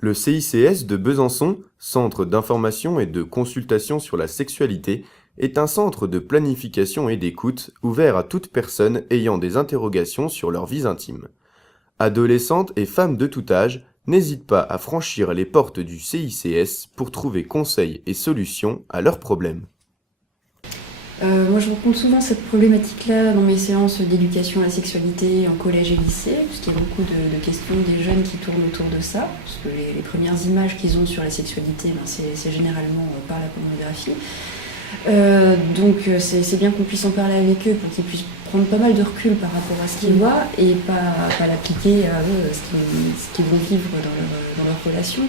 Le CICS de Besançon, Centre d'information et de consultation sur la sexualité, est un centre de planification et d'écoute ouvert à toute personne ayant des interrogations sur leur vie intime. Adolescentes et femmes de tout âge n'hésitent pas à franchir les portes du CICS pour trouver conseils et solutions à leurs problèmes. Moi, je rencontre souvent cette problématique-là dans mes séances d'éducation à la sexualité en collège et lycée, puisqu'il y a beaucoup de questions des jeunes qui tournent autour de ça, parce que les premières images qu'ils ont sur la sexualité, c'est généralement par la pornographie. Donc c'est bien qu'on puisse en parler avec eux pour qu'ils puissent prendre pas mal de recul par rapport à ce qu'ils voient et pas l'appliquer à eux, ce qu'ils vont vivre dans leur relation.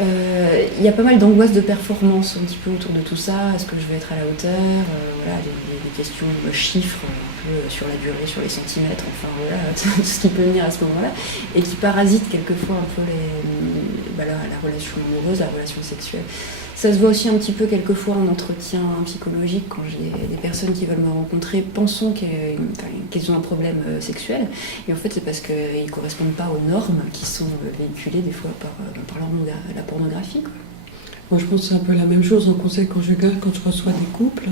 Il y a pas mal d'angoisse de performance un petit peu autour de tout ça. Est-ce que je vais être à la hauteur, voilà, des questions de chiffres un peu sur la durée, sur les centimètres, enfin voilà, tout ce qui peut venir à ce moment-là, et qui parasite quelquefois un peu la relation amoureuse, la relation sexuelle. Ça se voit aussi un petit peu quelquefois en entretien psychologique, quand j'ai des personnes qui veulent me rencontrer, pensant qu'elles ont un problème sexuel, et en fait c'est parce qu'ils ne correspondent pas aux normes qui sont véhiculées des fois par la pornographie, quoi. Moi, je pense que c'est un peu la même chose en conseil conjugal quand je reçois des couples.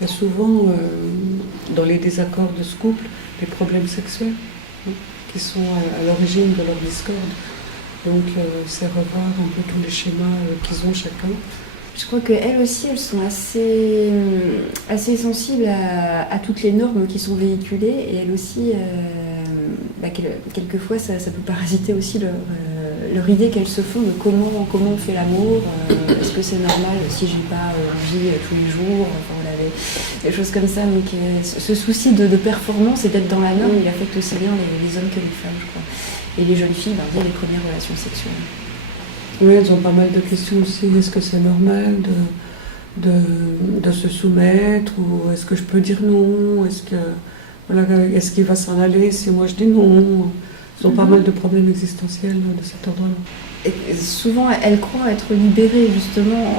Il y a souvent, dans les désaccords de ce couple, des problèmes sexuels qui sont à l'origine de leur discorde. Donc, c'est revoir un peu tous les schémas qu'ils ont chacun. Je crois qu'elles aussi, elles sont assez sensibles à toutes les normes qui sont véhiculées, et elles aussi, quelquefois, ça peut parasiter aussi leur idée qu'elles se font de comment on fait l'amour, est-ce que c'est normal si j'ai pas envie tous les jours, enfin, voilà, des choses comme ça. Donc ce souci de performance et d'être dans la norme, il affecte aussi bien les hommes que les femmes, je crois. Et les jeunes filles, dès les premières relations sexuelles. Oui, elles ont pas mal de questions aussi. Est-ce que c'est normal de se soumettre, ou est-ce que je peux dire non? Est-ce qu'il va s'en aller si moi je dis non? Elles ont pas mal de problèmes existentiels de cet ordre-là. Et souvent, elles croient être libérées justement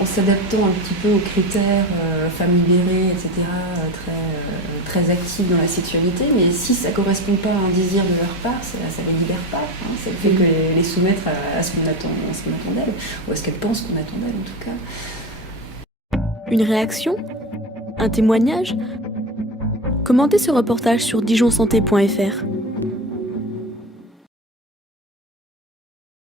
en s'adaptant un petit peu aux critères femmes libérées, etc., très actives dans la sexualité. Mais si ça ne correspond pas à un désir de leur part, ça ne les libère pas. Ça ne fait que les soumettre à ce qu'on attend d'elles, ou à ce qu'elles pensent qu'on attend d'elles en tout cas. Une réaction? Un témoignage? Commentez ce reportage sur dijonsanté.fr.